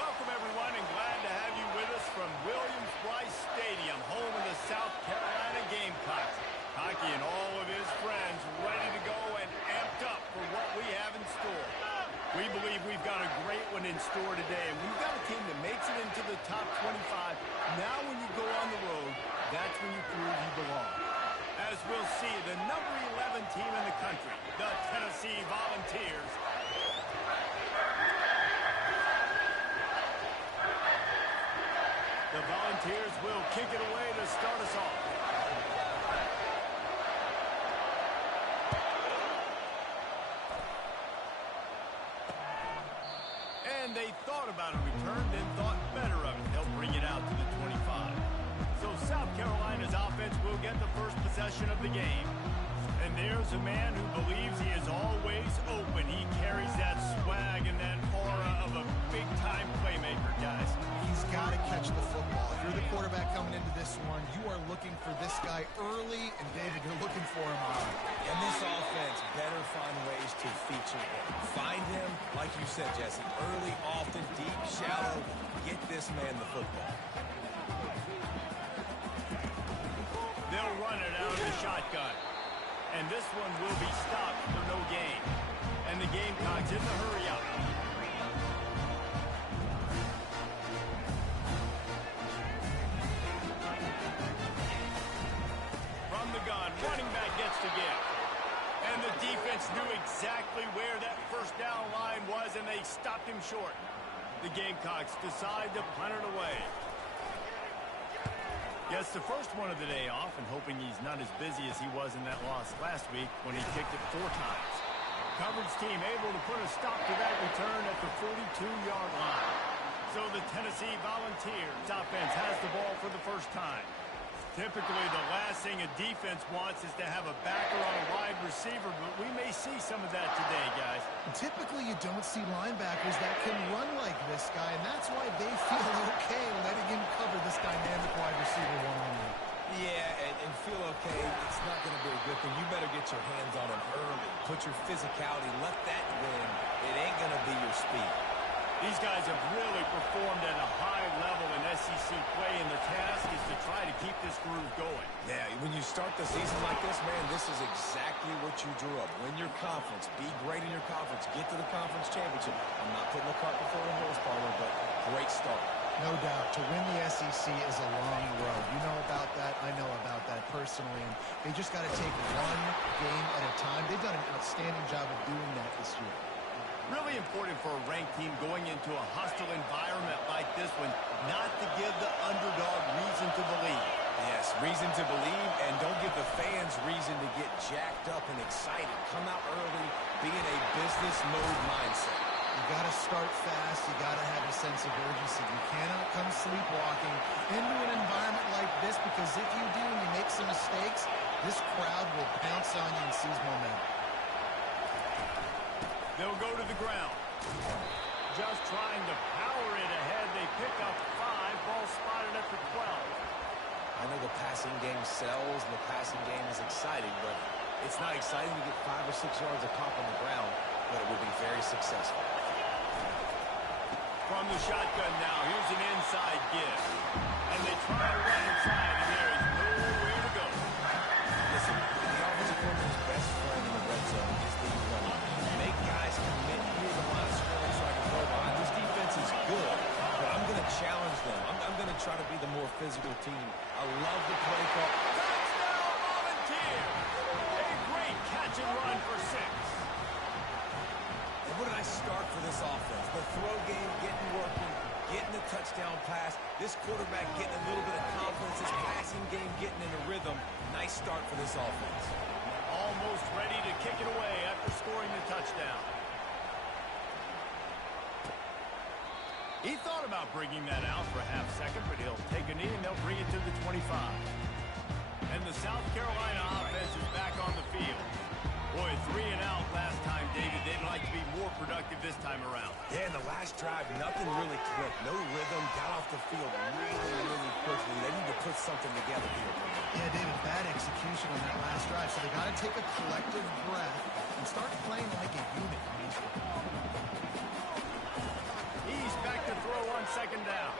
Welcome, everyone, and glad to have you with us from Williams-Brice Stadium, home of the South Carolina Gamecocks. Hockey and all of his friends ready to go and amped up for what we have in store. We believe we've got a great one in store today, and we've got a team that makes it into the top 25. Now when you go on the road, that's when you prove you belong. As we'll see, the number 11 team in the country, the Tennessee Volunteers. The Volunteers will kick it away to start us off. And they thought about a return, then thought better of it. They'll bring it out to the 25. So South Carolina's offense will get the first possession of the game. And there's a man who believes he is always open. He carries that swag and that aura of a big-time playmaker, guys. He's got to catch the football. If you're the quarterback coming into this one, you are looking for this guy early, and David, you're looking for him on. And this offense better find ways to feature him. Find him, like you said, Jesse, early, often, deep, shallow. Get this man the football. They'll run it out of the shotgun. And this one will be stopped for no gain. And the Gamecocks in the hurry-up. From the gun, running back gets to give. And the defense knew exactly where that first down line was, and they stopped him short. The Gamecocks decide to punt it away. Gets the first one of the day off, and hoping he's not as busy as he was in that loss last week when he kicked it 4 times. Coverage team able to put a stop to that return at the 42-yard line. So the Tennessee Volunteers offense has the ball for the first time. Typically, the last thing a defense wants is to have a backer on a wide receiver, but we may see some of that today, guys. Typically, you don't see linebackers that can run like this guy, and that's why they feel okay letting him cover this dynamic wide receiver one-on-one. Yeah, and feel okay. It's not going to be a good thing. You better get your hands on him early. Put your physicality. Let that win. It ain't going to be your speed. These guys have really performed at a high level in SEC play, and the task is to try to keep this groove going. Yeah, when you start the season like this, man, this is exactly what you drew up. Win your conference. Be great in your conference. Get to the conference championship. I'm not putting the cart before the horse, Palmer, but great start. No doubt. To win the SEC is a long road. You know about that. I know about that personally. And they just got to take one game at a time. They've done an outstanding job of doing that this year. Really important for a ranked team going into a hostile environment like this one, not to give the underdog reason to believe. Yes, reason to believe, and don't give the fans reason to get jacked up and excited. Come out early, be in a business mode mindset. You got to start fast. You got to have a sense of urgency. You cannot come sleepwalking into an environment like this, because if you do and you make some mistakes, this crowd will pounce on you and seize momentum. They'll go to the ground. Just trying to power it ahead. They pick up 5. Ball spotted at the 12. I know the passing game sells and the passing game is exciting, but it's not exciting to get 5 or 6 yards of pop on the ground, but it will be very successful. From the shotgun now, here's an inside give. And they try to run inside, and there is nowhere to go. Listen, the offensive coordinator's best friend in the red zone is the running. Make guys commit near the line of scrimmage so I can go behind. This defense is good, but I'm going to challenge them. I'm going to try to be the more physical team. I love the play call. Touchdown, Volunteers! A great catch and run for 6. And what did I start for this offense? The throw game getting working, getting the touchdown pass. This quarterback getting a little bit of confidence. This passing game getting in a rhythm. Nice start for this offense. Almost ready to kick it away after scoring the touchdown. He thought about bringing that out for a half second, but he'll take a knee and they'll bring it to the 25. And the South Carolina offense is back on the field. Boy, 3 and out last time, David. They'd like to be more productive this time around. Yeah, in the last drive, nothing really clicked. No rhythm, got off the field really quickly. They need to put something together here. Yeah, David, bad execution on that last drive. So they got to take a collective breath and start playing like a unit. He's back to throw second down.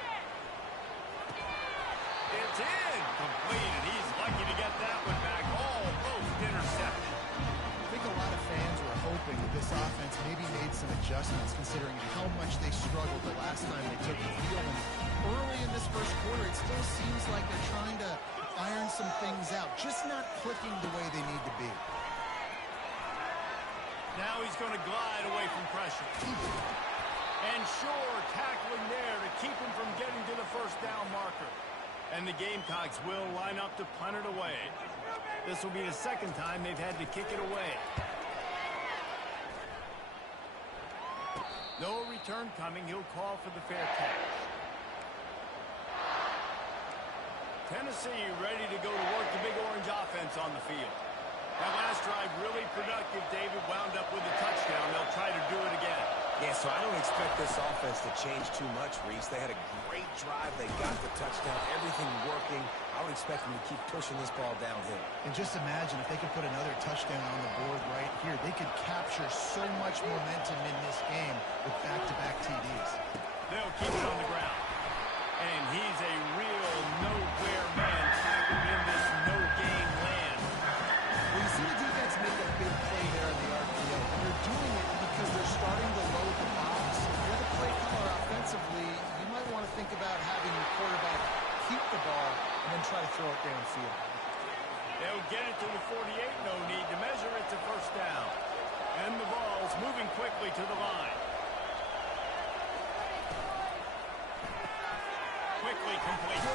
It's in. Complete, and he's lucky to get that one back. Almost intercepted. I think a lot of fans were hoping that this offense maybe made some adjustments considering how much they struggled the last time they took the field. And early in this first quarter, it still seems like they're trying to iron some things out, just not clicking the way they need to be. Now he's going to glide away from pressure. And sure, tackling there to keep him from getting to the first down marker. And the Gamecocks will line up to punt it away. This will be the second time they've had to kick it away. No return coming. He'll call for the fair catch. Tennessee ready to go to work the Big Orange offense on the field. That last drive really productive. David wound up with a touchdown. They'll try to do it again. Yeah, so I don't expect this offense to change too much, Reese. They had a great drive. They got the touchdown. Everything working. I would expect them to keep pushing this ball downhill. And just imagine if they could put another touchdown on the board right here. They could capture so much momentum in this game with back-to-back TDs. They'll keep it on the ground. And he's a real nowhere man tackled in this no-gain land. Well, you see the defense make a big play there in the RPO. They're doing it because they're starting to load the box. If you're the play caller offensively, you might want to think about having your quarterback keep the ball and then try to throw it downfield. They'll get it to the 48. No need to measure it to first down. And the ball's moving quickly to the line. Quickly complete.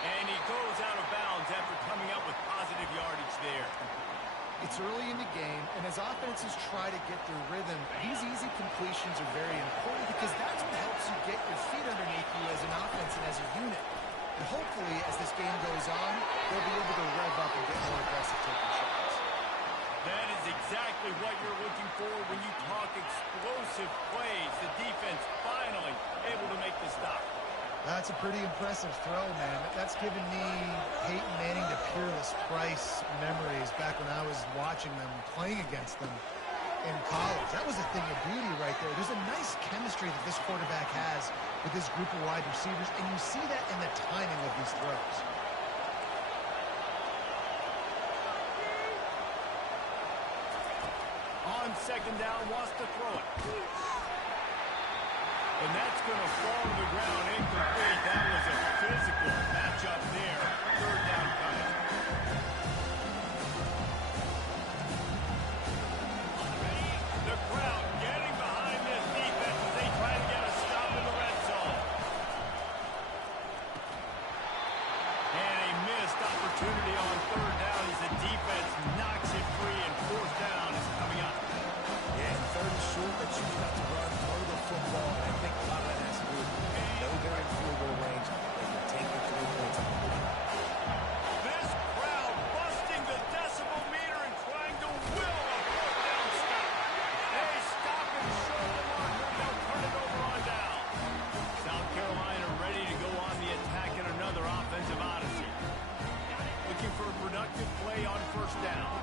And he goes out of bounds after coming up with positive yardage there. It's early in the game, and as offenses try to get their rhythm, these easy completions are very important because that's what helps you get your feet underneath you as an offense and as a unit. And hopefully, as this game goes on, they'll be able to rev up and get more aggressive taking shots. That is exactly what you're looking for when you talk explosive plays. The defense finally able to make the stop. That's a pretty impressive throw, man. That's given me Peyton Manning to Peerless Price memories back when I was watching them, playing against them in college. That was a thing of beauty right there. There's a nice chemistry that this quarterback has with this group of wide receivers, and you see that in the timing of these throws. On second down, wants to throw it. And that's going to fall to the ground incomplete. That was a physical matchup there. Third down coming. The crowd getting behind this defense as they try to get a stop in the red zone. And a missed opportunity on third down as the defense knocks it free, and fourth down is coming up. Yeah, third and short, but you have to run, throw the football, and I think a lot of that has to do with they know they're in field goal range. They can take the 3 points on the play. This crowd busting the decibel meter and trying to will a fourth down stop. They stop and show the marker. They'll turn it over on down. South Carolina ready to go on the attack in another offensive odyssey. Looking for a productive play on first down.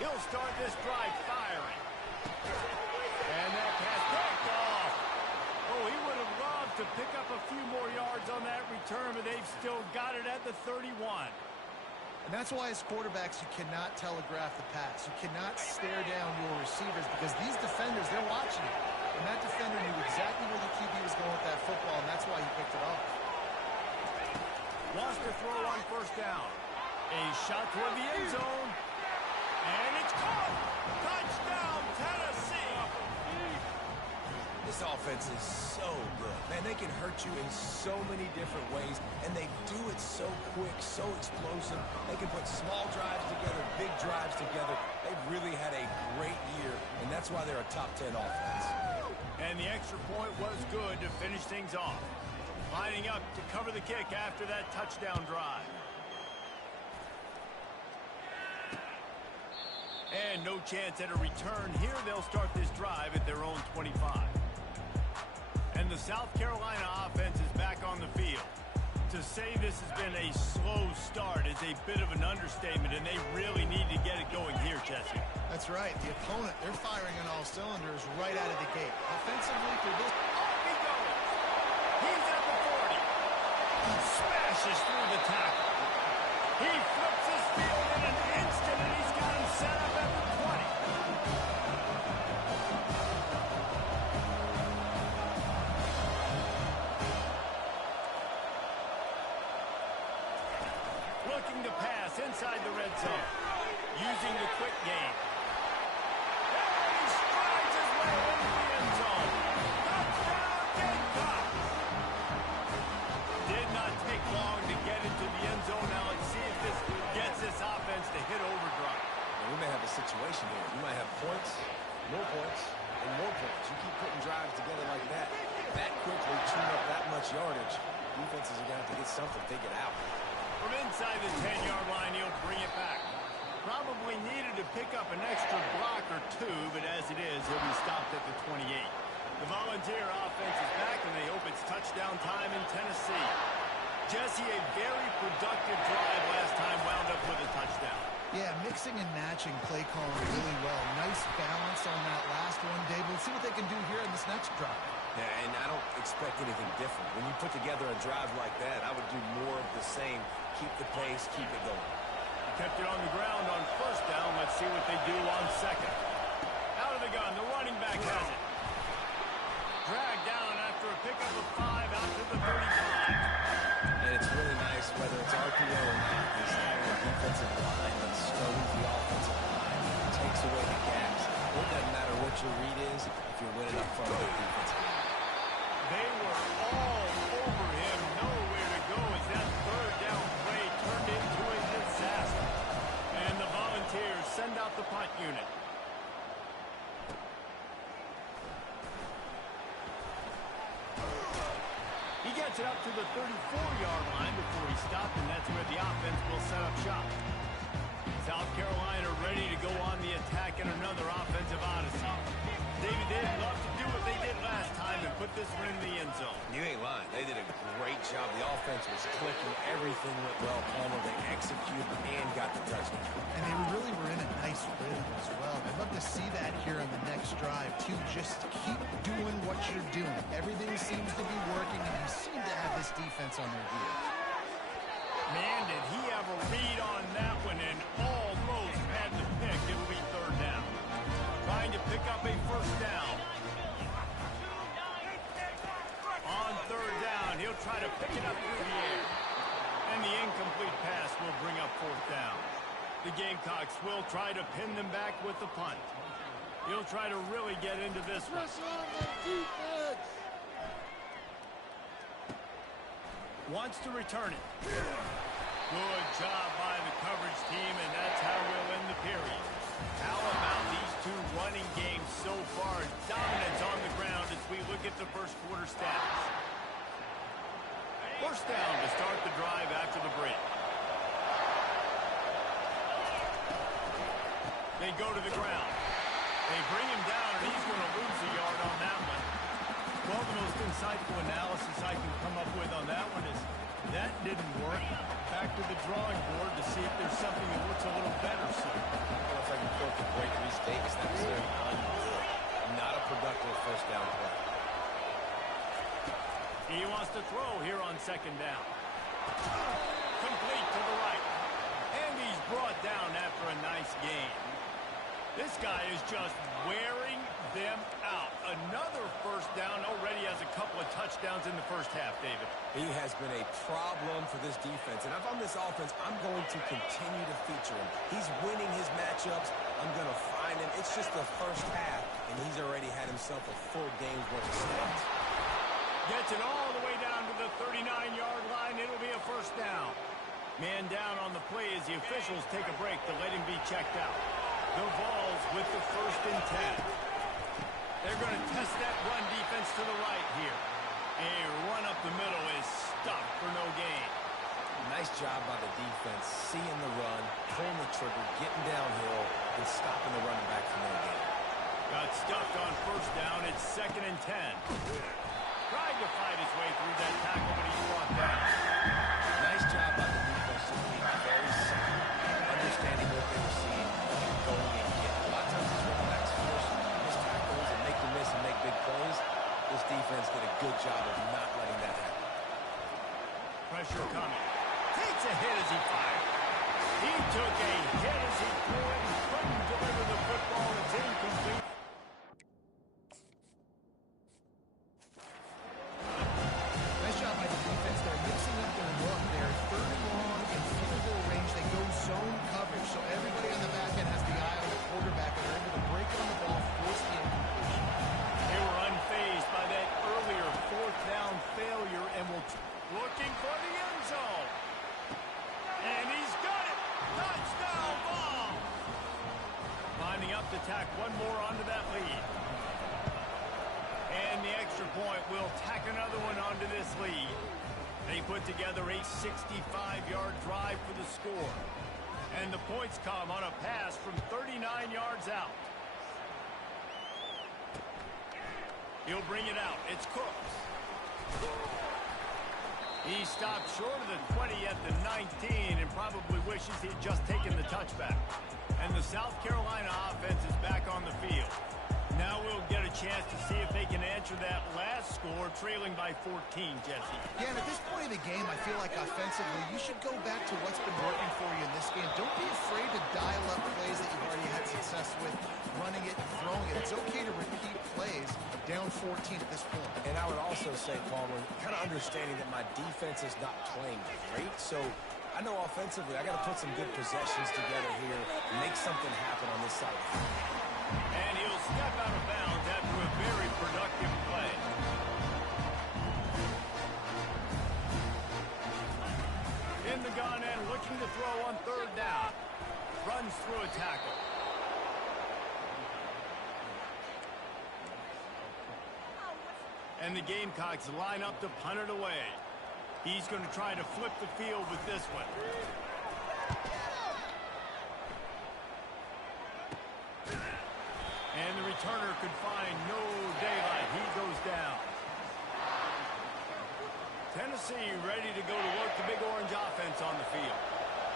He'll start this drive firing. And that pass picked off. Oh, he would have loved to pick up a few more yards on that return, but they've still got it at the 31. And that's why as quarterbacks, you cannot telegraph the pass. You cannot stare down your receivers because these defenders, they're watching it. And that defender knew exactly where the QB was going with that football, and that's why he picked it off. Wants to throw on first down. A shot toward the end zone. And it's caught. Touchdown, Tennessee. This offense is so good. Man, they can hurt you in so many different ways, and they do it so quick, so explosive. They can put small drives together, big drives together. They've really had a great year, and that's why they're a top 10 offense. And the extra point was good to finish things off. Lining up to cover the kick after that touchdown drive. And no chance at a return here. They'll start this drive at their own 25. And the South Carolina offense is back on the field. To say this has been a slow start is a bit of an understatement, and they really need to get it going here, Jesse. That's right. The opponent, they're firing on all cylinders right out of the gate. Offensively, for this... Off he goes. He's at the 40. Smashes through the tackle. He flips his field in an instant, and he's got him set up at the 20. Looking to pass inside the red zone. Using the quick game. And he strides his way into the end zone. Touchdown, Gamecocks! Did not take long to get into the end zone. Now let's see if this gets this offense to hit overdrive. Well, we may have a situation here. You might have points, and more points. You keep putting drives together like that quickly, tune up that much yardage. Defenses are going to have to get something figured out. From inside the 10-yard line, he'll bring it back. Probably needed to pick up an extra block or two, but as it is, he'll be stopped at the 28. The Volunteer offense is back, and they hope it's touchdown time in Tennessee. Jesse, a very productive drive last time, wound up with a touchdown. Yeah, mixing and matching play calling really well. Nice balance on that last one, Dave. We'll see what they can do here in this next drive. Yeah, and I don't expect anything different. When you put together a drive like that, I would do more of the same. Keep the pace, keep it going. Kept it on the ground on first down. Let's see what they do on second. Out of the gun, the running back has it. Dragged down after a pickup of 5 out to the 35. And it's really nice, whether it's RPO or not, is having a defensive line that stows the offensive line, takes away the gaps. It doesn't matter what your read is if you're winning up front of the defensive line. They were all over him, nowhere to go as that third down play turned into a disaster. And the Volunteers send out the punt unit. He gets it up to the 34-yard line before he stopped, and that's where the offense will set up shop. South Carolina ready to go on the attack in another offensive odyssey. David, they'd love to do what they did last time and put this one in the end zone. You ain't lying. They did a great job. The offense was clicking. Everything went well. Palmer, they executed and got the touchdown. And they really were in a nice rhythm as well. I'd love to see that here on the next drive, too. Just keep doing what you're doing. Everything seems to be working, and you seem to have this defense on their heels. Man, did he have a read on that one and almost had the pick. It'll be third down. Trying to pick up a first down. On third down, he'll try to pick it up through the air. And the incomplete pass will bring up fourth down. The Gamecocks will try to pin them back with the punt. He'll try to really get into this one. Wants to return it. Good job by the coverage team, and that's how we'll end the period. How about these two running games so far? Dominance on the ground as we look at the first quarter stats. First down to start the drive after the break. They go to the ground. They bring him down, and he's going to lose a yard on that one. Well, the most insightful analysis I can come up with on that one is that didn't work. Back to the drawing board to see if there's something that looks a little better soon. I don't know if I can quote the great Reese Davis. That was ungood. Not a productive first down play. He wants to throw here on second down. Complete to the right. And he's brought down after a nice gain. This guy is just wearing them out. Another first down, already has a couple of touchdowns in the first half, David. He has been a problem for this defense. And if I'm this offense, I'm going to continue to feature him. He's winning his matchups. I'm going to find him. It's just the first half, and he's already had himself a full game's worth of snaps. Gets it all the way down to the 39-yard line. It'll be a first down. Man down on the play as the officials take a break to let him be checked out. The Vols with the 1st and 10. They're going to test that run defense to the right here. A run up the middle is stuffed for no gain. Nice job by the defense, seeing the run, pulling the trigger, getting downhill, and stopping the running back from no gain. Got stuffed on first down. It's 2nd and 10. Tried to fight his way through that tackle, but he's brought down. defense did a good job of not letting that happen. Pressure coming. Takes a hit as he fired. He took a hit as he threw it and couldn't deliver the football. It's incomplete. Nice job by the defense. They're mixing up their look. They're third and long in field goal range. They go zone coverage, so everybody on the back end has the eye on the quarterback, and they're able to break on the ball, force the incompletion. They were unfazed by that earlier fourth down failure and will looking for the end zone. And he's got it. Touchdown ball. Lining up to tack one more onto that lead. And the extra point will tack another one onto this lead. They put together a 65-yard drive for the score. And the points come on a pass from 39 yards out. He'll bring it out. It's Cooks. He stopped short of the 20 at the 19 and probably wishes he'd just taken the touchback. And the South Carolina offense is back on the field. Now we'll get a chance to see if they can answer that last score, trailing by 14, Jesse. Yeah, and at this point in the game, I feel like offensively, you should go back to what's been working for you in this game. Don't be afraid to dial up plays that you've already had success with, running it and throwing it. It's okay to repeat plays down 14 at this point. And I would also say, Palmer, kind of understanding that my defense is not playing great, so I know offensively I got to put some good possessions together here, make something happen on this side. And he'll step out of bounds after a very productive play. In the gun and looking to throw on third down. Runs through a tackle. And the Gamecocks line up to punt it away. He's going to try to flip the field with this one. And the returner could find no daylight. He goes down. Tennessee ready to go to work the Big Orange offense on the field.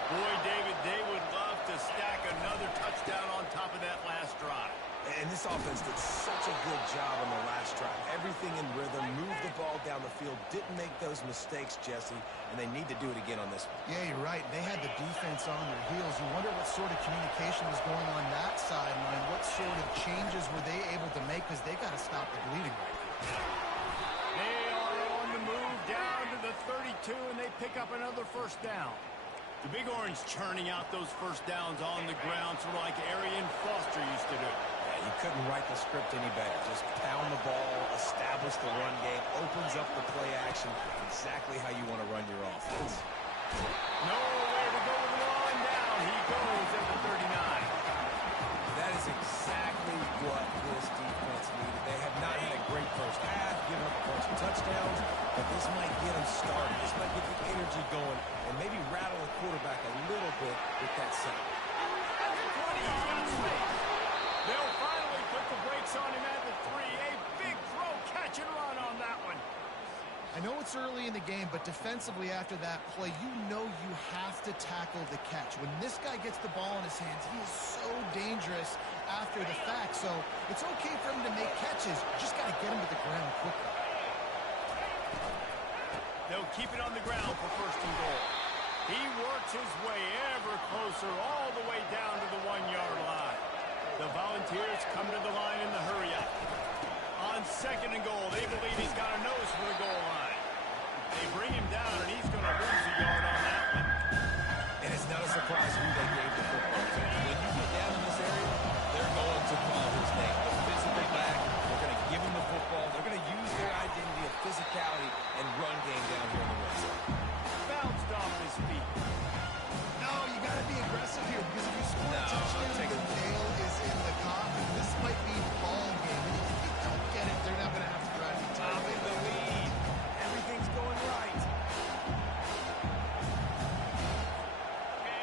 Boy, David, they would love to stack another touchdown on top of that last drive. And this offense did such a good job on the last drive. Everything in rhythm, moved the ball down the field, didn't make those mistakes, Jesse, and they need to do it again on this one. Yeah, you're right. They had the defense on their heels. You wonder what sort of communication was going on that sideline. What sort of changes were they able to make, because they got to stop the bleeding right now. They are on the move down to the 32, and they pick up another first down. The Big Orange churning out those first downs on the ground, sort of like Arian Foster used to do. You couldn't write the script any better. Just pound the ball, establish the run game, opens up the play action, exactly how you want to run your offense. Nowhere to go with the line down. He goes at the 39. That is exactly what this defense needed. They have not had a great first half, given up a bunch of touchdowns, but this might get them started. This might get the energy going and maybe rattle the quarterback a little bit with that set. At the 20, he's got space. They'll finally put the brakes on him at the 3. A big throw, catch and run on that one. I know it's early in the game, but defensively after that play, you know you have to tackle the catch. When this guy gets the ball in his hands, he is so dangerous after the fact. So it's okay for him to make catches. You just got to get him to the ground quickly. They'll keep it on the ground for first and goal. He works his way ever closer all the way down to the 1-yard line. The Volunteers come to the line in the hurry-up. On second and goal, they believe he's got a nose for the goal line. They bring him down, and he's going to lose a yard on that one. And it's not a surprise who they gave the football to. When you get down in this area, they're going to call his name. The physical back, they're going to give him the football. They're going to use their identity of physicality and run game down here in the red zone. Bounced off his feet. No, you got to be aggressive here, because if you score a touchdown, the nail is in the coffin. This might be ball game. And if you don't get it, they're not going to have to try to Top in the lead. Everything's going right.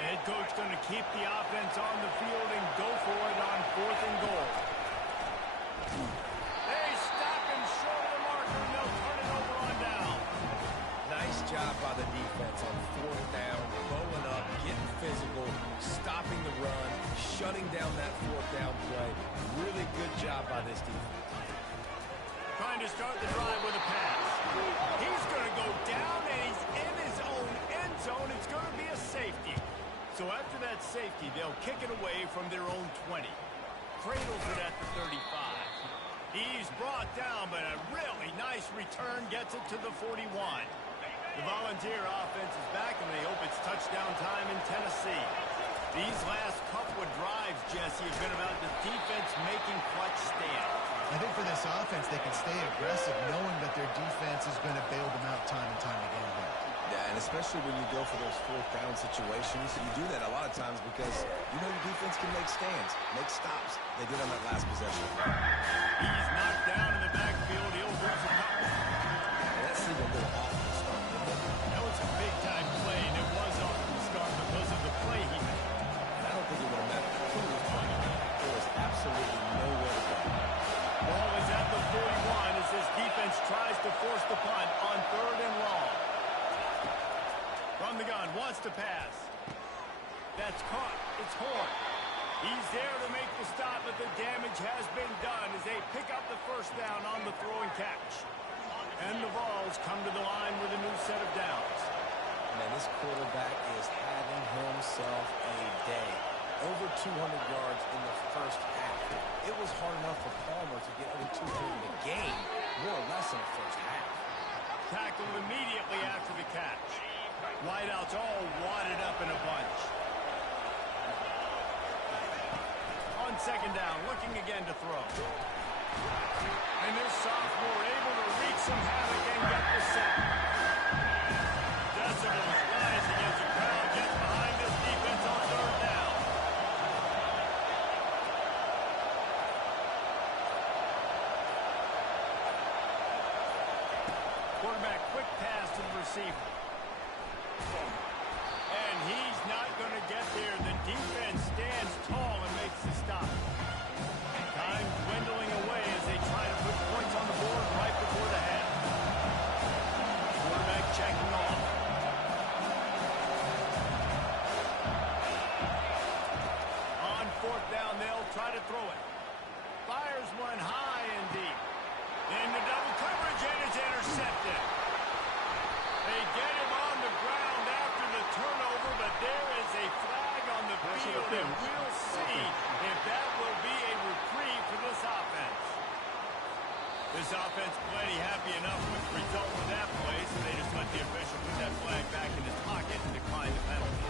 Head coach going to keep the offense on the field and go for it on fourth and goal. They stop him short of the marker, and they'll turn it over on down. Nice job by the defense on fourth down, bowling up, getting physical, stopping the run, shutting down that fourth down play. Really good job by this defense. Trying to start the drive with a pass. He's going to go down, and he's in his own end zone. It's going to be a safety. So after that safety, they'll kick it away from their own 20. Cradles it at the 35. He's brought down, but a really nice return gets it to the 41. The Volunteer offense is back, and they hope it's touchdown time in Tennessee. These last couple of drives, Jesse, have been about the defense making clutch stands. I think for this offense, they can stay aggressive knowing that their defense is going to bail them out time and time again here. Yeah, and especially when you go for those fourth down situations, you do that a lot of times because you know your defense can make stands, make stops. They did on that last possession. He's knocked down in the backfield. He'll lose a couple. And that seemed a little off to start, didn't it? That was a big-time play, and it was off to the start because of the play he made. And I don't think it would have mattered who was playing. There was absolutely nowhere to go. Ball is at the 41 as this defense tries to force the punt on 3rd and long. From the gun, wants to pass. That's caught. It's Horn. He's there to make the stop, but the damage has been done as they pick up the first down on the throw and catch. And the Vols come to the line with a new set of downs. Man, this quarterback is having himself a day. Over 200 yards in the first half. It was hard enough for Palmer to get over 200 in the game, more or less in the first half. Tackled immediately after the catch. Wideouts all wadded up in a bunch. On 2nd down, looking again to throw. And this sophomore able to wreak some havoc and get the sack. Decibels rising as the crowd gets behind this defense on 3rd down. Quarterback quick pass to the receiver. And he's not going to get there. The defense stands tall and makes the stop. Time dwindling away as they try to put points on the board right before the half. Quarterback checking off. On 4th down, they'll try to throw it. Fires one high and deep. Into double coverage, and it's intercepted. They get him on the ground after the turnover, but there is a flag on the field, and we'll see if that will be a reprieve for this offense. This offense plenty happy enough with the result of that play, so they just let the official put that flag back in his pocket and decline the penalty.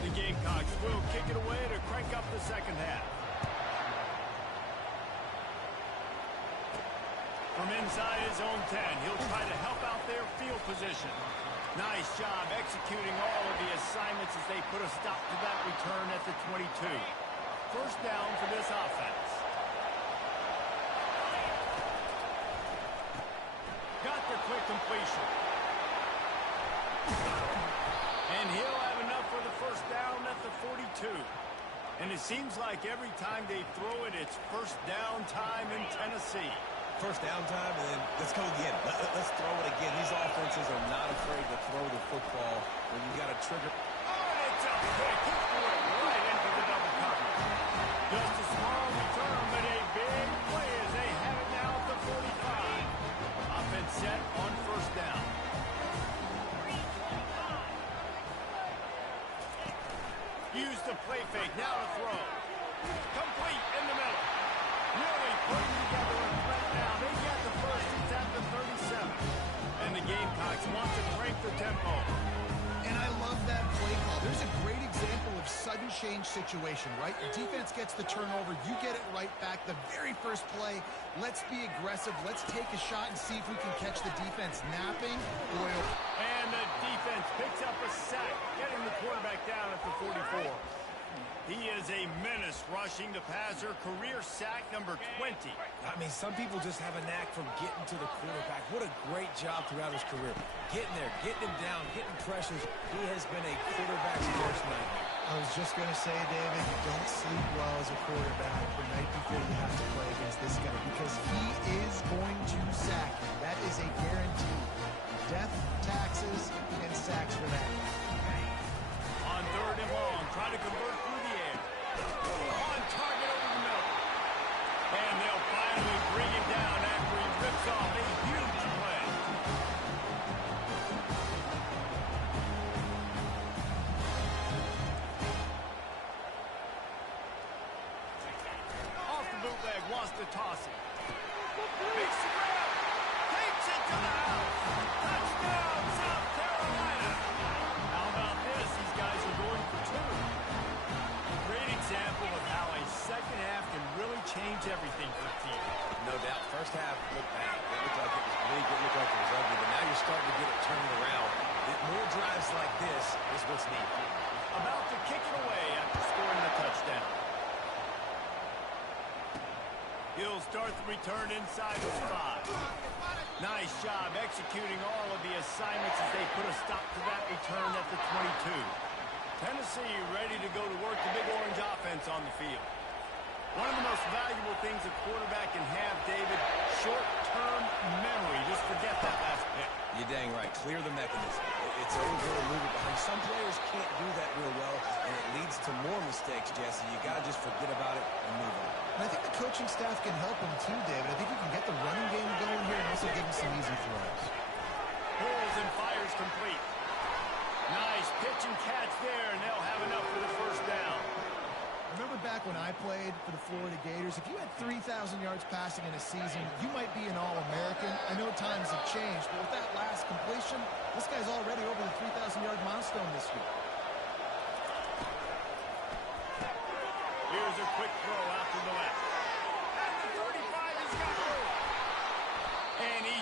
The Gamecocks will kick it away to crank up the second half. From inside his own 10, he'll try to help out their field position. Nice job executing all of the assignments as they put a stop to that return at the 22. First down for this offense. Got the quick completion. And he'll have enough for the first down at the 42. And it seems like every time they throw it, it's first down time in Tennessee. First down time, and then let's go again. Let's throw it again. These offenses are not afraid to throw the football when you got a trigger. Oh, and it's up quick. He threw it right into the double coverage. Just a smart defense wants to crank the tempo. And I love that play call. There's a great example of sudden change situation, right? Your defense gets the turnover. You get it right back. The very first play, let's be aggressive. Let's take a shot and see if we can catch the defense napping. Boy, And the defense picks up a sack, getting the quarterback down at the 44. He is a menace rushing the passer. Career sack number 20. I mean, some people just have a knack for getting to the quarterback. What a great job throughout his career. Getting there, getting him down, getting pressures. He has been a quarterback's worst nightmare. I was just going to say, David, you don't sleep well as a quarterback the night before you have to play against this guy because he is going to sack you. That is a guarantee. Death, taxes, and sacks for that guy. On 3rd and long, trying to convert through the air. On target over the middle. And they'll finally bring him down after he rips off a huge play. Off the bootleg, wants to toss it. Makes the grab. Takes it to the house. Touchdown, South Carolina. How about this? These guys are going for 2. A great example of how a second half can really change everything for a team. No doubt. First half looked bad. It looked like it was bleak. It looked like it was ugly. But now you're starting to get it turned around. More drives like this is what's needed. About to kick it away after scoring the touchdown. He'll start the return inside the 5. Nice job executing all of the assignments as they put a stop to that return at the 22. Tennessee ready to go to work the Big Orange offense on the field. One of the most valuable things a quarterback can have, David, short-term memory. Just forget that last pick. You're dang right. Clear the mechanism. It's over and move it behind. Some players can't do that real well, and it leads to more mistakes, Jesse. You got to just forget about it and move on. And I think the coaching staff can help him too, David. I think you can get the running game going here and also give him some easy throws. Pulls and fires complete. Nice pitch and catch there, and they'll have enough for the first down. Remember back when I played for the Florida Gators, if you had 3,000 yards passing in a season, you might be an All-American. I know times have changed, but with that last completion, this guy's already over the 3,000-yard milestone this year. Here's a quick throw out to the left. At the 35, he's got room. And he...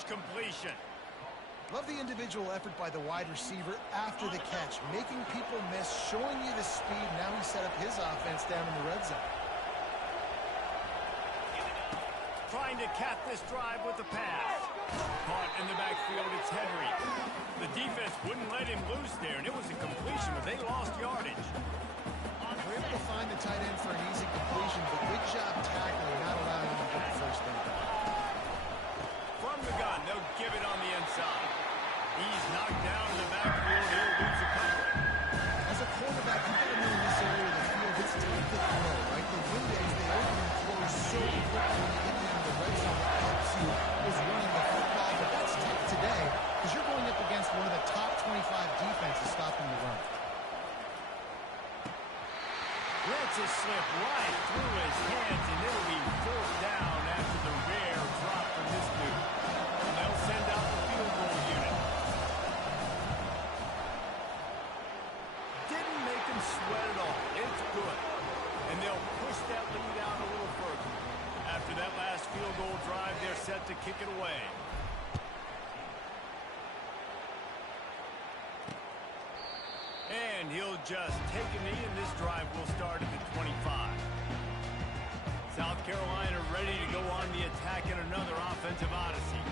huge completion. Love the individual effort by the wide receiver after the catch, making people miss, showing you the speed. Now he set up his offense down in the red zone. Trying to cap this drive with the pass. Caught in the backfield, it's Henry. The defense wouldn't let him loose there, and it was a completion, but they lost yardage. They're able to find the tight end for an easy completion, but good job tackling, not allowing him to get the first down. From the gun, they'll give it on the inside. He's knocked down in the backfield. He'll lose a couple. As a quarterback, you've got to know in this area of the field, it's time to throw, right? The windows, they open and close so quickly when you get into the red zone. What helps you is running the football, but that's tough today because you're going up against one of the top 25 defenses stopping the run. Lets it slip right through his hands, and it'll be fourth down after the rare drop from this dude. And they'll send out the field goal unit. Didn't make him sweat at all. It's good. And they'll push that lead out a little further. After that last field goal drive, they're set to kick it away. And he'll just take a knee, and this drive will start at the 25. South Carolina ready to go on the attack in another offensive odyssey.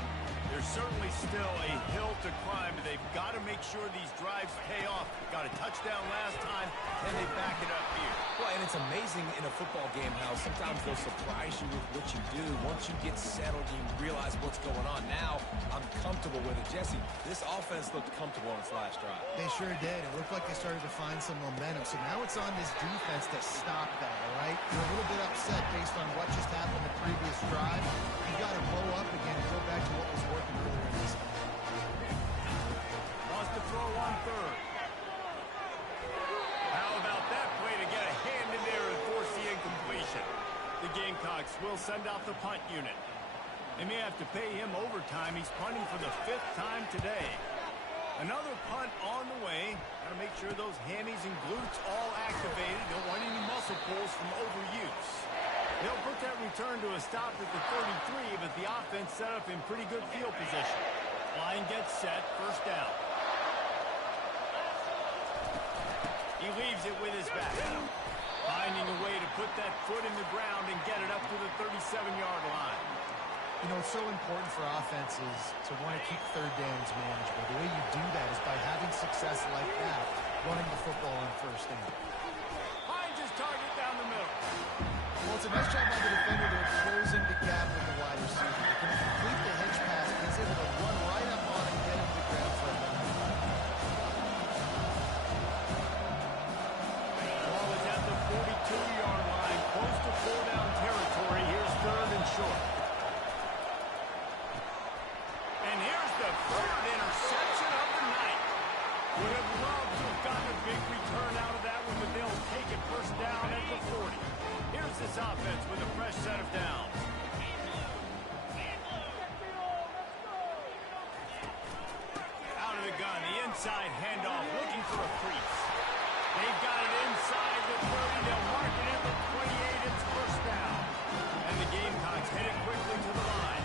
There's certainly still a hill to climb, but they've got to make sure these drives pay off. Got a touchdown last time, and they back it up here. Well, and it's amazing in a football game how sometimes they'll surprise you with what you do. Once you get settled, you realize what's going on. Now, I'm comfortable with it. Jesse, this offense looked comfortable on its last drive. They sure did. It looked like they started to find some momentum. So now it's on this defense to stop that, all right? You're a little bit upset based on what just happened the previous drive. You've got to blow up again and go back to what was working earlier in this game. Wants to throw on third. How about that play to get a hand in there and force the incompletion? The Gamecocks will send out the punt unit. They may have to pay him overtime. He's punting for the 5th time today. Another punt on the way. Got to make sure those hammies and glutes all activated. Don't want any muscle pulls from overuse. They'll put that return to a stop at the 33, but the offense set up in pretty good field position. Line gets set, first down. He leaves it with his back. Finding a way to put that foot in the ground and get it up to the 37-yard line. You know, it's so important for offenses to want to keep third downs manageable. The way you do that is by having success like that, running the football on first down. Finds his target down the middle. Well, it's a nice job by the defender there, closing the gap with the wide receiver. They can complete the hitch pass, and he's able to run right up on it and get him to the ground for a minute. Ball is at the 42-yard line, close to 4-down territory. Here's third and short. And here's the third interception of the night. Would have loved to have gotten a big return out of that one, but they'll take it first down at the 40. Here's this offense with a fresh set of downs. Out of the gun, the inside handoff, looking for a crease. They've got it inside the 30. They'll mark it at the 28. It's first down. And the Gamecocks head it quickly to the line.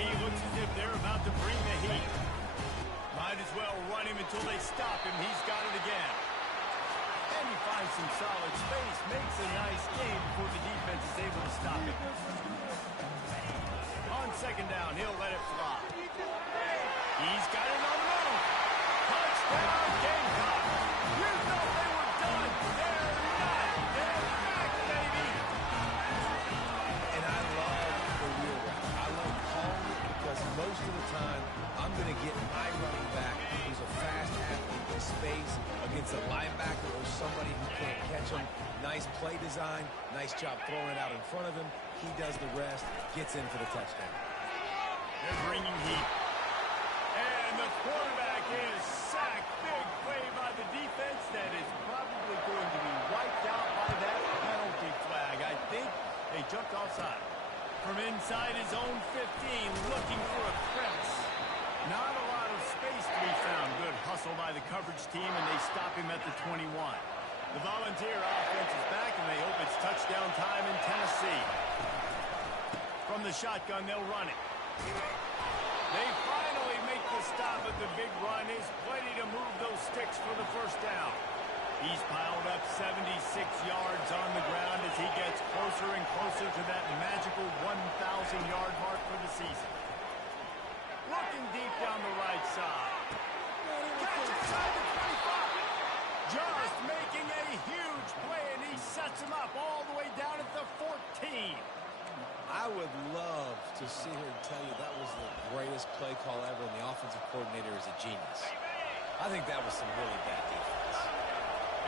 He looks as if they're about to bring the heat. Might as well run him until they stop him. He's got it again. And he finds some solid space, makes a nice game before the defense is able to stop him. On second down, he'll let it fly. He's got it on the move. Touchdown, Gamecock. You thought they were done. They're not. They're back, baby. And I love the wheel route. I love calling it because most of the time, I'm going to get my running back who's a fast athlete in space against a linebacker or somebody who can't catch him. Nice play design. Nice job throwing it out in front of him. He does the rest, gets in for the touchdown. They're bringing heat. And the quarterback is sacked. Big play by the defense that is probably going to be wiped out by that penalty flag. I think they jumped offside. From inside his own 15, looking for a crevice. Not a lot of space to be found. Good hustle by the coverage team, and they stop him at the 21. The Volunteer offense is back, and they hope it's touchdown time in Tennessee. From the shotgun, they'll run it. They finally make the stop at the big run. Is plenty to move those sticks for the first down. He's piled up 76 yards on the ground as he gets closer and closer to that magical 1,000-yard mark for the season. Looking deep down the right side. Catch inside the 25. Just making a huge play, and he sets him up all the way down at the 14. I would love to sit here and tell you that was the greatest play call ever, and the offensive coordinator is a genius. I think that was some really bad defense.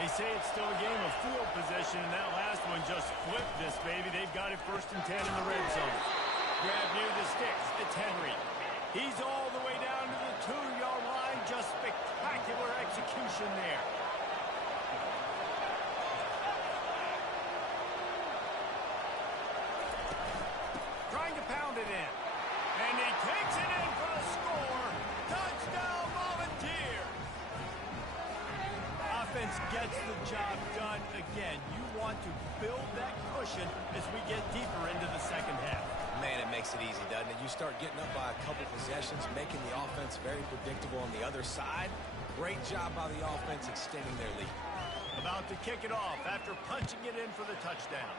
They say it's still a game of field position, and that last one just flipped this baby. They've got it 1st and 10 in the red zone. Grab near the sticks. It's Henry. He's all the way down to the 2-yard line. Just spectacular execution there. Trying to pound it in. And he takes it in for a score. Touchdown, Volunteers. Offense gets the job done again. You want to build that cushion as we get deeper into the second half. Man, it makes it easy, doesn't it? You start getting up by a couple possessions, making the offense very predictable on the other side. Great job by the offense extending their lead. About to kick it off after punching it in for the touchdown.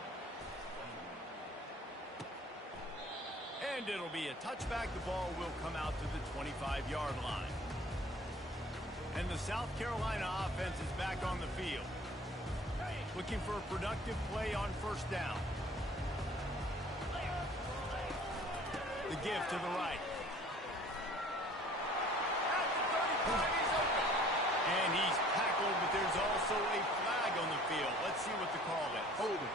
And it'll be a touchback. The ball will come out to the 25-yard line. And the South Carolina offense is back on the field. Looking for a productive play on 1st down. The give to the right. At the 35, he's open. And he's tackled, but there's also a flag on the field. Let's see what the call is. Holding.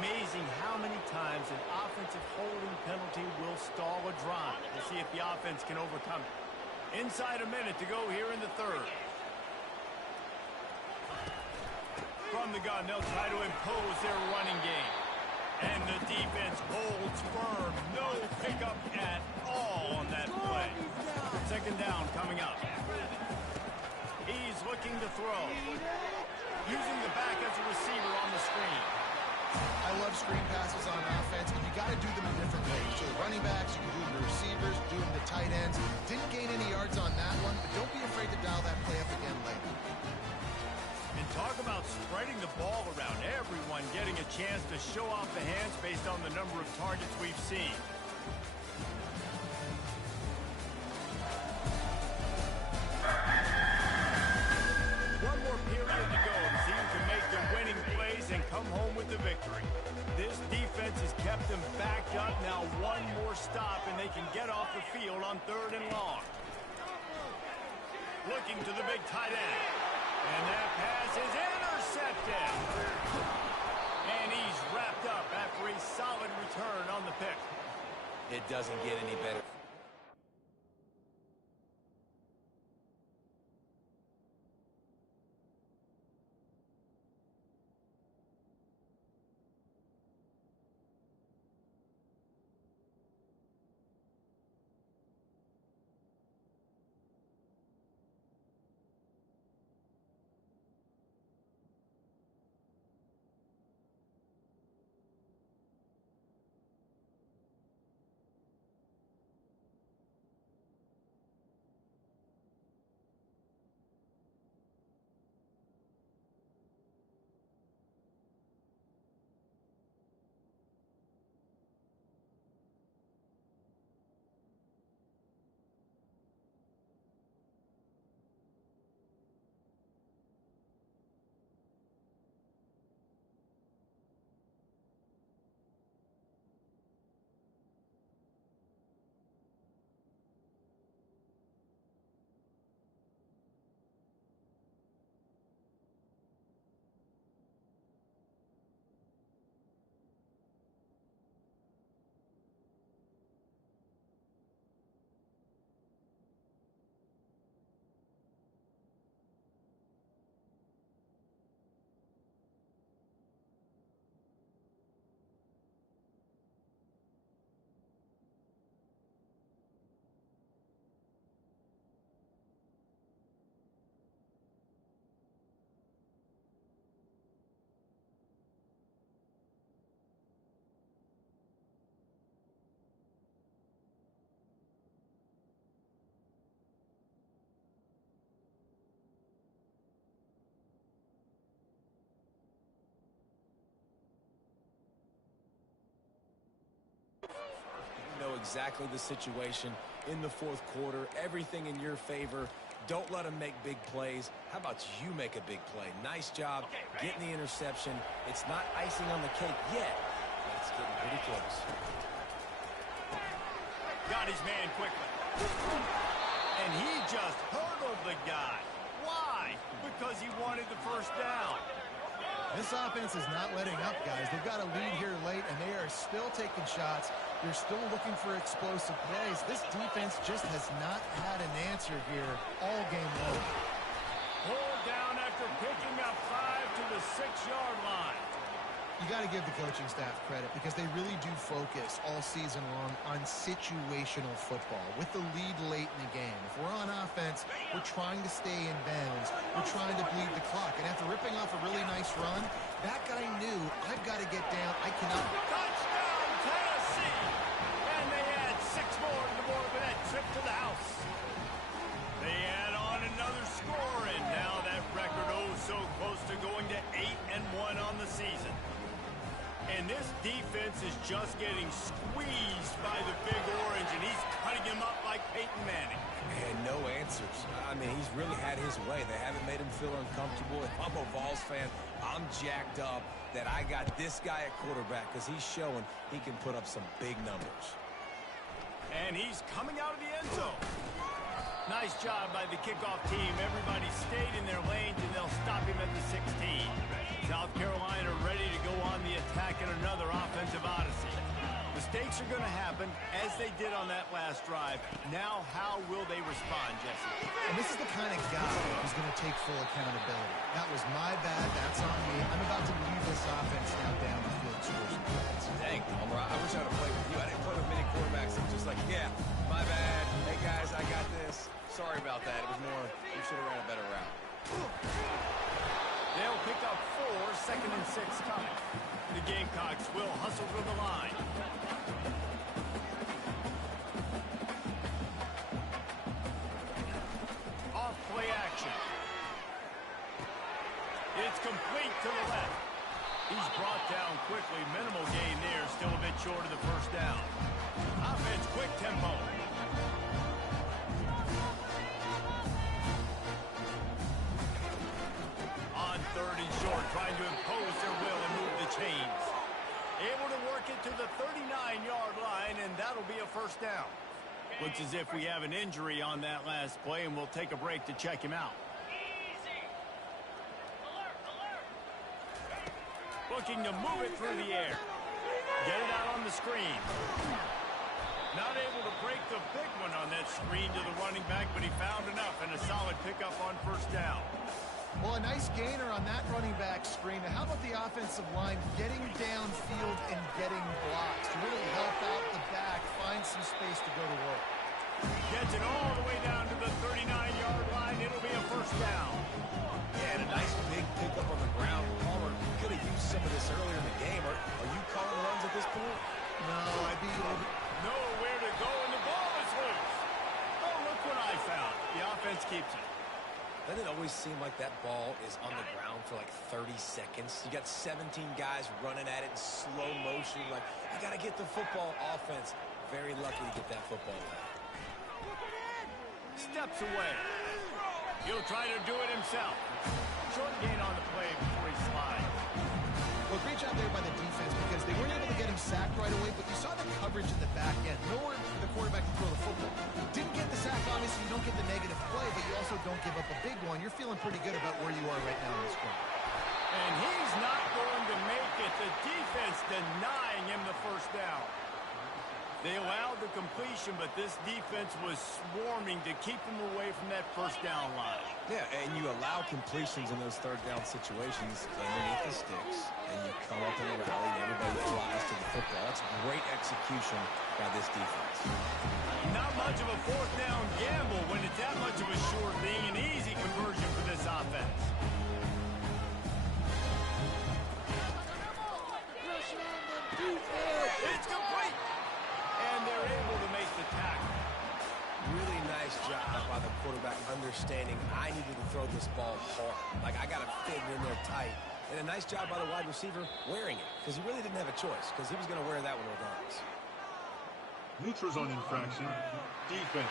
Amazing how many times an offensive holding penalty will stall a drive. We'll see if the offense can overcome it. Inside a minute to go here in the 3rd. From the gun, they'll try to impose their running game. And the defense holds firm. No pickup at all on that play. 2nd down coming up. He's looking to throw. Using the back as a receiver on the screen. I love screen passes on offense, but you got to do them in different ways. So the running backs, you can do them to receivers, do them to tight ends. Didn't gain any yards on that one, but don't be afraid to dial that play up again later. And talk about spreading the ball around. Everyone getting a chance to show off the hands based on the number of targets we've seen. One more period to go. The team can make the winning plays and come home with the victory. This defense has kept them backed up. Now one more stop and they can get off the field on 3rd and long. Looking to the big tight end. And that pass is intercepted. And he's wrapped up after a solid return on the pick. It doesn't get any better. exactly the situation in the fourth quarter. Everything in your favor. Don't let them make big plays. How about you make a big play? Nice job getting the interception. It's not icing on the cake yet, but it's getting pretty close. Got his man quickly. And he just hurdled the guy. Why? Because he wanted the first down. This offense is not letting up, guys. They've got a lead here late, and they are still taking shots. They're still looking for explosive plays. This defense just has not had an answer here all game long. Pulled down after picking up 5 to the 6-yard line. You got to give the coaching staff credit because they really do focus all season long on situational football with the lead late in the game. If we're on offense, we're trying to stay in bounds. We're trying to bleed the clock. And after ripping off a really nice run, that guy knew, I've got to get down. I cannot. Touchdown, Tennessee! And they add 6 more to the board with that trip to the house. They add on another score, and now that record so close to going to 8-1 on the season. And this defense is just getting squeezed by the Big Orange, and he's cutting him up like Peyton Manning. And no answers. I mean, he's really had his way. They haven't made him feel uncomfortable. If I'm a Vols fan, I'm jacked up that I got this guy at quarterback because he's showing he can put up some big numbers. And he's coming out of the end zone. Nice job by the kickoff team. Everybody stayed in their lanes, and they'll stop him at the 16. South Carolina ready to go on the attack in another offensive odyssey. Mistakes are going to happen, as they did on that last drive. Now, how will they respond, Jesse? And this is the kind of guy who's going to take full accountability. That was my bad. That's on me. I'm about to lead this offense now down the field to score some points. Dang, Homer, I wish I would have played with you. I didn't play with many quarterbacks. I'm just like, yeah, my bad. Hey, guys, I got this. Sorry about that. It was more, you should have ran a better route. They'll pick up 4, 2nd and 6 coming. The Gamecocks will hustle for the line. Off play action. It's complete to the left. He's brought down quickly. Minimal gain there. Still a bit short of the first down. Offense, quick tempo. On 3rd and short, trying to impose their will and move the chains. Able to work it to the 39-yard line, and that'll be a first down. Looks as if we have an injury on that last play, and we'll take a break to check him out. Looking to move it through the air. Get it out on the screen. Not able to break the big one on that screen to the running back, but he found enough and a solid pickup on first down. Well, a nice gainer on that running back screen. Now, how about the offensive line getting downfield and getting blocks to really help out the back, find some space to go to work? Gets it all the way down to the 39-yard line. It'll be a first down. Yeah, and a nice big pickup on the ground. Palmer could have used some of this earlier in the game. Are you calling runs at this point? No, I'd be nowhere to go, and the ball is loose. Oh, look what I found. The offense keeps it. Doesn't it always seem like that ball is on the ground for like 30 seconds? You got 17 guys running at it in slow motion. Like, you got to get the football. Offense, very lucky to get that football back. Steps away. He'll try to do it himself. Short gain on the play before he slides. Well, great job there by the defense because they weren't able to get him sacked right away, but you saw the coverage in the back end. Nowhere for the quarterback to throw the football. Didn't get the sack, obviously you don't get the negative play, but you also don't give up a big one. You're feeling pretty good about where you are right now in this game. And he's not going to make it. The defense denying him the first down. They allowed the completion, but this defense was swarming to keep him away from that first down line. Yeah, and you allow completions in those third down situations underneath the sticks, and you come up in the rally, and everybody flies to the football. That's great execution by this defense. Not much of a fourth down gamble when it's that much of a sure thing, an easy conversion for this offense. It's complete! And they're able to make the tackle. Really nice job by the quarterback understanding I needed to throw this ball hard. Like, I got to fit it in there tight. And a nice job by the wide receiver wearing it because he really didn't have a choice because he was going to wear that one regardless. Neutral zone infraction. Defense.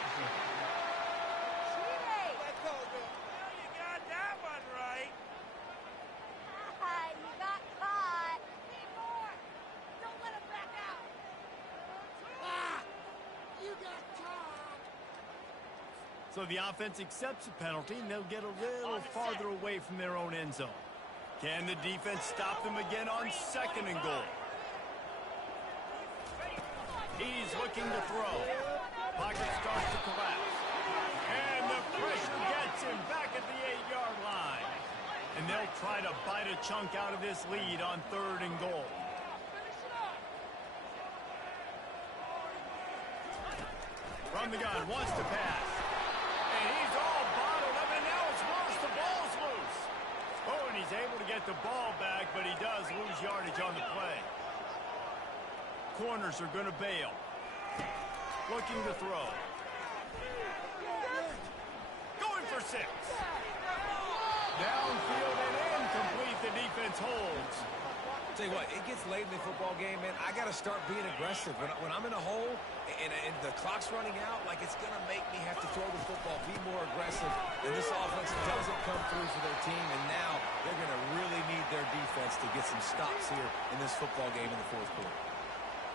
So the offense accepts the penalty, and they'll get a little farther away from their own end zone. Can the defense stop them again on 2nd and goal? He's looking to throw. Pocket starts to collapse. And the pressure gets him back at the 8-yard line. And they'll try to bite a chunk out of this lead on 3rd and goal. From the gun, wants to pass. And he's all bottled up, and now it's worse. The ball's loose. Oh, and he's able to get the ball back, but he does lose yardage on the play. Corners are going to bail. Looking to throw. Going for 6. Downfield and incomplete. The defense holds. Tell you what, it gets late in the football game, man. I got to start being aggressive. When I'm in a hole and the clock's running out, like, it's going to make me have to throw the football, be more aggressive. And this offense doesn't come through for their team, and now they're going to really need their defense to get some stops here in this football game in the 4th quarter.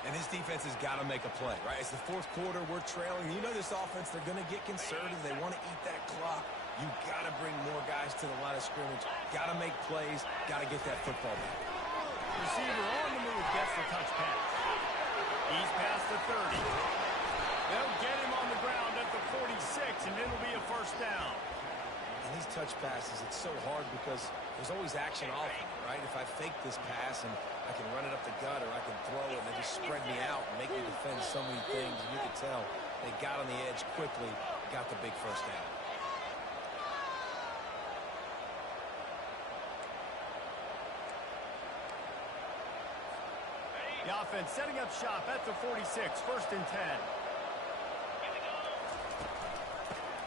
And this defense has got to make a play, right? It's the 4th quarter. We're trailing. You know this offense, they're going to get conservative. They want to eat that clock. You got to bring more guys to the line of scrimmage. Got to make plays. Got to get that football back. Receiver on the move gets the touch pass. He's past the 30. They'll get him on the ground at the 46, and it'll be a 1st down. And these touch passes, it's so hard because there's always action off of it, right? If I fake this pass and I can run it up the gut or I can throw it and they just spread me out and make me defend so many things, and you can tell they got on the edge quickly, got the big 1st down. The offense setting up shop at the 46, 1st and 10.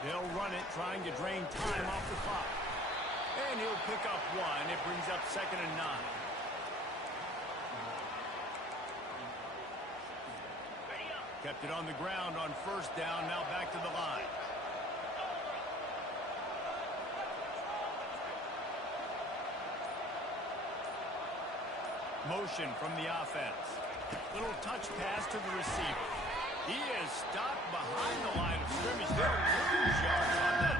They'll run it, trying to drain time off the clock. And he'll pick up 1. It brings up 2nd and 9. Kept it on the ground on 1st down, now back to the line. Motion from the offense. Little touch pass to the receiver. He is stopped behind the line of scrimmage. They'll lose yards on that.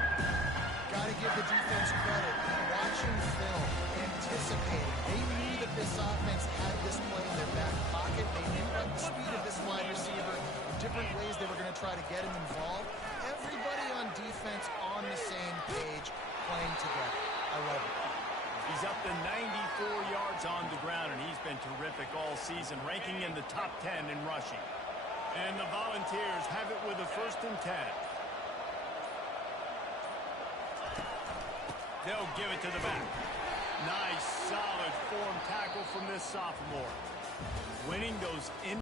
Got to give the defense credit. Watching film, anticipating. They knew that this offense had this play in their back pocket. They knew about the speed of this wide receiver, the different ways they were going to try to get him involved. Everybody on defense on the same page, playing together. I love it. He's up to 94 yards on the ground, and he's been terrific all season, ranking in the top 10 in rushing. And the Volunteers have it with a 1st and 10. They'll give it to the back. Nice, solid form tackle from this sophomore. Winning those in